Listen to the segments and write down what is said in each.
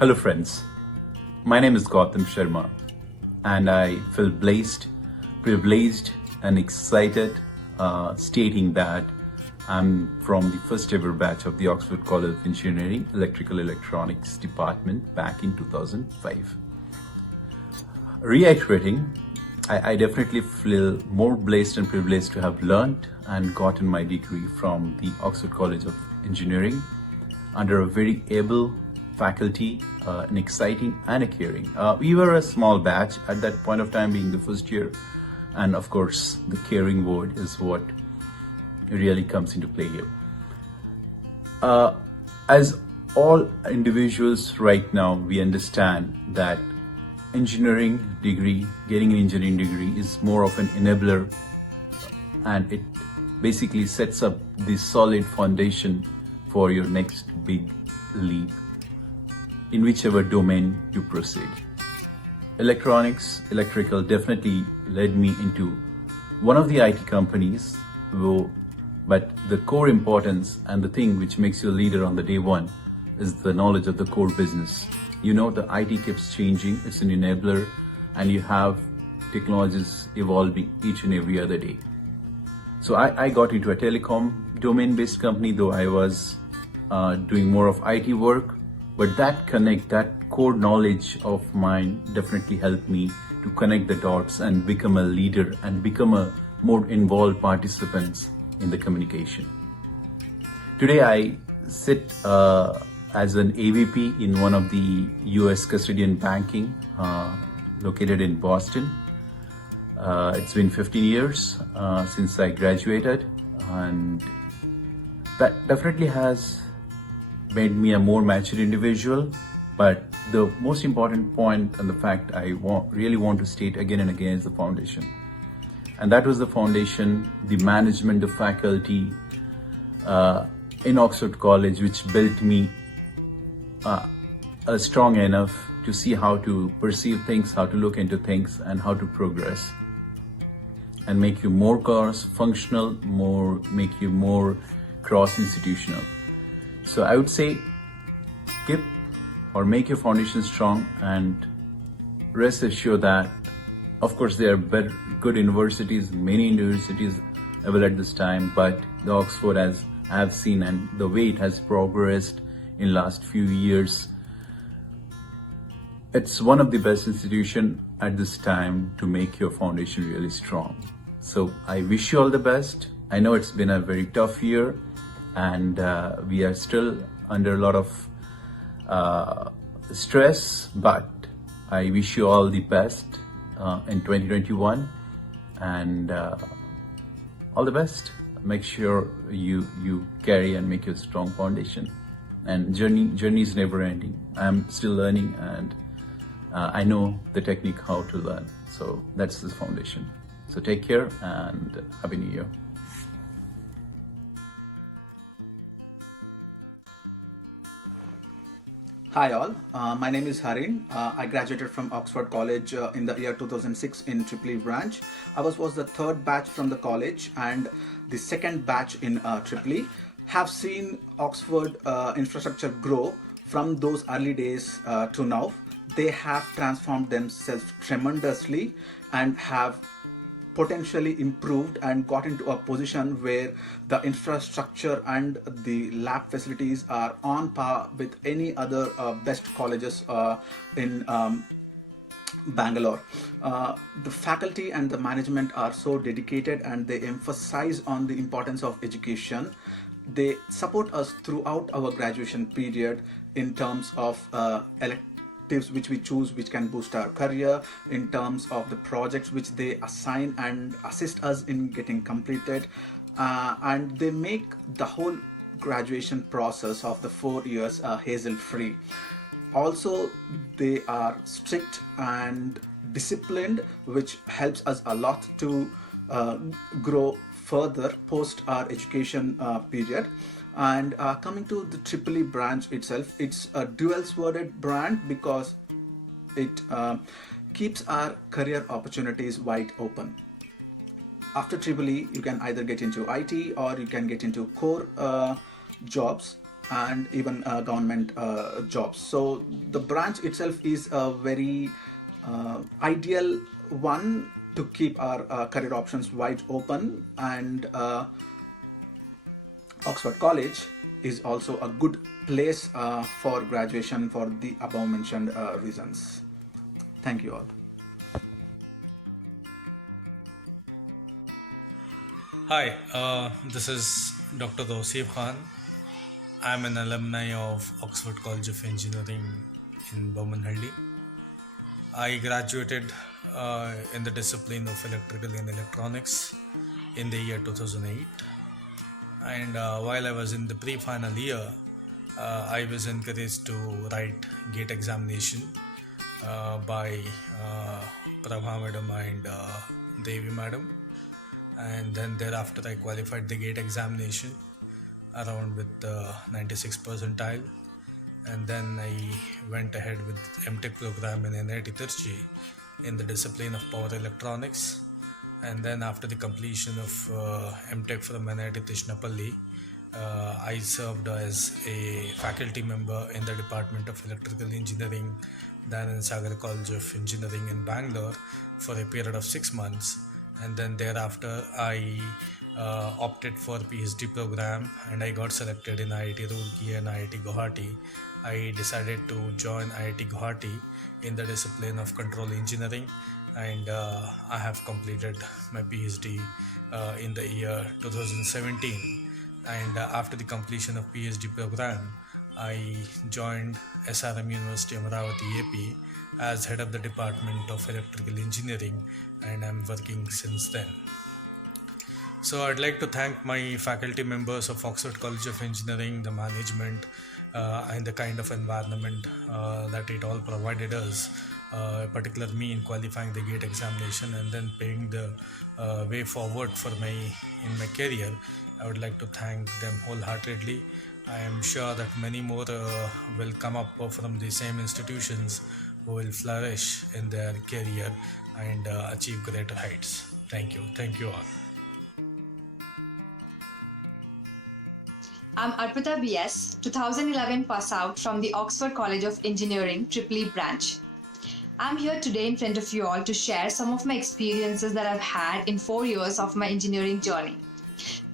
Hello friends, my name is Gautam Sharma and I feel blessed, privileged and excited stating that I'm from the first ever batch of the Oxford College of Engineering Electrical Electronics Department back in 2005. Reiterating, I definitely feel more blessed and privileged to have learned and gotten my degree from the Oxford College of Engineering under a very able faculty, an exciting and a caring. We were a small batch at that point of time, being the first year, and of course the caring word is what really comes into play here. As all individuals right now, we understand that engineering degree, getting an engineering degree is more of an enabler, and it basically sets up the solid foundation for your next big leap in whichever domain you proceed. Electrical definitely led me into one of the IT companies, but the core importance and the thing which makes you a leader on the day one is the knowledge of the core business. You know, the IT keeps changing, it's an enabler, and you have technologies evolving each and every other day. So I got into a telecom domain-based company, though I was doing more of IT work, but that core knowledge of mine definitely helped me to connect the dots and become a leader and become a more involved participant in the communication. Today I sit as an AVP in one of the US custodian banking located in Boston. It's been 15 years since I graduated, and that definitely has made me a more mature individual. But the most important point and the fact I really want to state again and again is the foundation. And that was the foundation, the management, the faculty in Oxford College, which built me strong enough to see how to perceive things, how to look into things, and how to progress and make you more cross-functional, make you more cross-institutional. So I would say keep or make your foundation strong, and rest assured that, of course, there are good universities, many universities available at this time, but the Oxford, as I have seen, and the way it has progressed in last few years, it's one of the best institutions at this time to make your foundation really strong. So I wish you all the best. I know it's been a very tough year, and we are still under a lot of stress, but I wish you all the best in 2021, and all the best. Make sure you carry and make your strong foundation. And journey is never ending. I'm still learning, and I know the technique how to learn. So that's the foundation. So take care and Happy New Year. Hi all, my name is Harin. I graduated from Oxford College in the year 2006 in Tripoli branch. I was the third batch from the college and the second batch in Tripoli. Have seen Oxford infrastructure grow from those early days to now. They have transformed themselves tremendously and have potentially improved and got into a position where the infrastructure and the lab facilities are on par with any other best colleges in Bangalore. The faculty and the management are so dedicated, and they emphasize on the importance of education. They support us throughout our graduation period in terms of electives which we choose, which can boost our career, in terms of the projects which they assign and assist us in getting completed, and they make the whole graduation process of the 4 years hassle free. Also, they are strict and disciplined, which helps us a lot to grow further post our education period. And coming to the Tripoli branch itself, it's a dual-sworded brand because it keeps our career opportunities wide open. After Tripoli, you can either get into IT or you can get into core jobs. and even government jobs. So the branch itself is a very ideal one to keep our career options wide open, and Oxford College is also a good place for graduation for the above mentioned reasons. Thank you all. Hi, this is Dr. Tausif Khan. I'm an alumni of Oxford College of Engineering in Bomanhalli. I graduated in the discipline of Electrical and Electronics in the year 2008. And while I was in the pre-final year, I was encouraged to write GATE examination by Prabha Madam and Devi Madam. And then thereafter I qualified the GATE examination around with 96 percentile, and then I went ahead with MTech program in NIT Tirchi in the discipline of Power Electronics. And then after the completion of MTech from NIT Tishnapalli, I served as a faculty member in the Department of Electrical Engineering, Dayanand Sagar College of Engineering in Bangalore for a period of 6 months. And then thereafter I opted for PhD program, and I got selected in IIT Roorkee and IIT Guwahati. I decided to join IIT Guwahati in the discipline of Control Engineering, and I have completed my PhD in the year 2017. And after the completion of PhD program, I joined SRM University Amaravati AP as head of the Department of Electrical Engineering, and I'm working since then. So I'd like to thank my faculty members of Oxford College of Engineering, the management, and the kind of environment that it all provided us, particularly me in qualifying the GATE examination and then paving the way forward for in my career. I would like to thank them wholeheartedly. I am sure that many more will come up from the same institutions who will flourish in their career and achieve greater heights. Thank you. Thank you all. I'm Arpita BS, 2011 pass out from the Oxford College of Engineering, Tripoli branch. I'm here today in front of you all to share some of my experiences that I've had in 4 years of my engineering journey.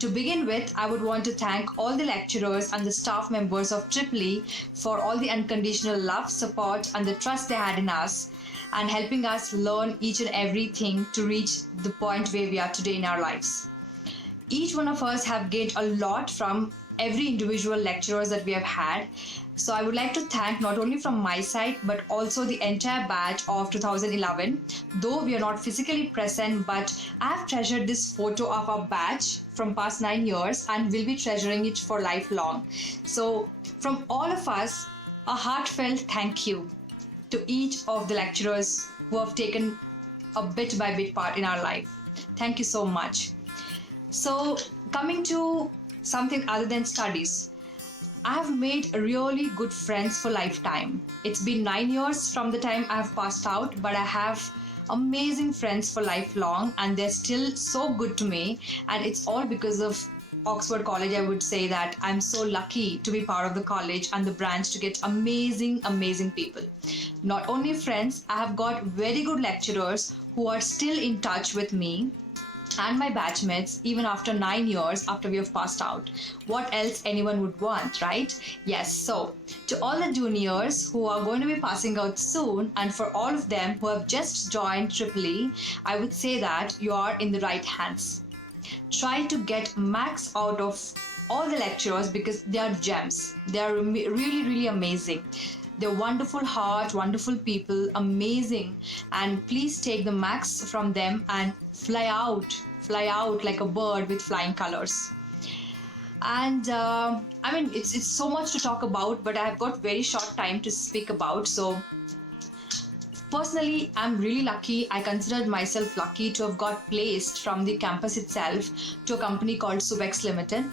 To begin with, I would want to thank all the lecturers and the staff members of Tripoli for all the unconditional love, support, and the trust they had in us, and helping us learn each and everything to reach the point where we are today in our lives. Each one of us have gained a lot from every individual lecturers that we have had. So I would like to thank not only from my side but also the entire batch of 2011. Though we are not physically present, but I have treasured this photo of our batch from past 9 years and will be treasuring it for lifelong. So from all of us, a heartfelt thank you to each of the lecturers who have taken a bit by bit part in our life. Thank you so much. So coming to something other than studies, I have made really good friends for lifetime. It's been 9 years from the time I have passed out, but I have amazing friends for lifelong, and they're still so good to me. And it's all because of Oxford College. I would say that I'm so lucky to be part of the college and the branch to get amazing people. Not only friends, I have got very good lecturers who are still in touch with me and my batchmates even after 9 years after we have passed out. What else anyone would want, right? Yes, so to all the juniors who are going to be passing out soon, and for all of them who have just joined Tripoli, I would say that you are in the right hands. Try to get max out of all the lecturers because they are gems. They are really amazing. They're wonderful heart, wonderful people, amazing, and please take the max from them and fly out like a bird with flying colors. And it's so much to talk about, but I've got very short time to speak about. So personally, I'm really lucky. I considered myself lucky to have got placed from the campus itself to a company called Subex Limited,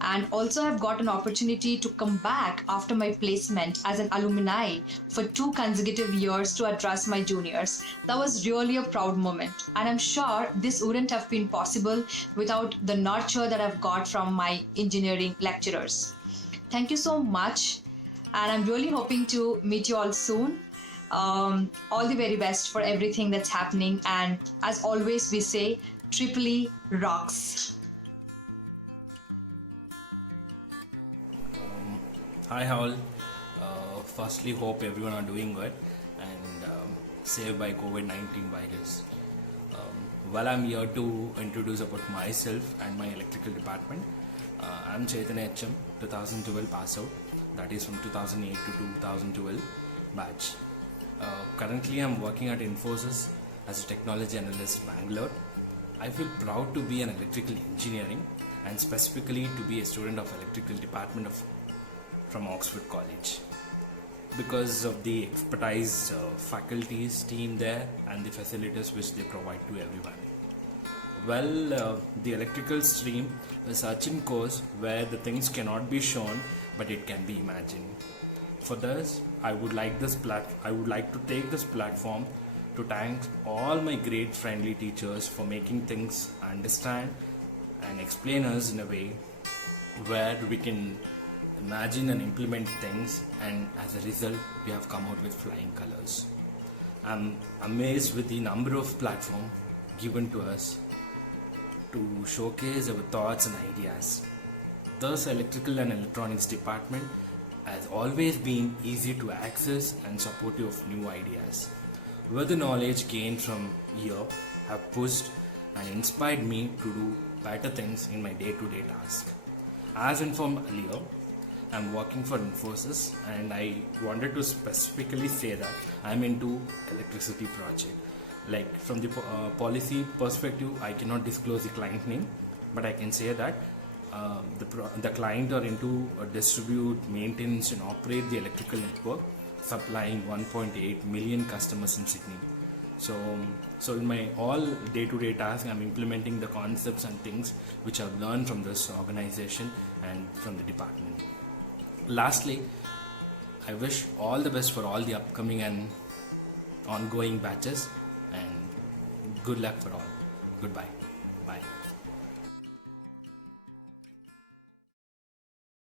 and also have got an opportunity to come back after my placement as an alumni for 2 consecutive years to address my juniors. That was really a proud moment, and I'm sure this wouldn't have been possible without the nurture that I've got from my engineering lecturers. Thank you so much, and I'm really hoping to meet you all soon. All the very best for everything that's happening, and as always, we say Triple E rocks. Hi all. Firstly, hope everyone are doing good and saved by COVID-19 virus. Well, I'm here to introduce about myself and my electrical department. I'm Chaitanya HM, 2012 pass out. That is from 2008 to 2012 batch. Currently, I'm working at Infosys as a technology analyst, Bangalore. I feel proud to be an electrical engineering and specifically to be a student of electrical department from Oxford College because of the expertise faculties team there and the facilities which they provide to everyone. Well, the electrical stream is such a course where the things cannot be shown but it can be imagined. For this, I would like to take this platform to thank all my great friendly teachers for making things understand and explain us in a way where we can imagine and implement things, and as a result we have come out with flying colors. I'm amazed with the number of platforms given to us to showcase our thoughts and ideas. Thus, electrical and electronics department has always been easy to access and supportive of new ideas. Where the knowledge gained from here have pushed and inspired me to do better things in my day-to-day task. As informed earlier, I'm working for Infosys and I wanted to specifically say that I'm into electricity project. Like from the policy perspective, I cannot disclose the client name, but I can say that the client are into distribute, maintenance and operate the electrical network, supplying 1.8 million customers in Sydney. So in my all day-to-day task, I'm implementing the concepts and things which I've learned from this organization and from the department. Lastly, I wish all the best for all the upcoming and ongoing batches and good luck for all. Goodbye. Bye.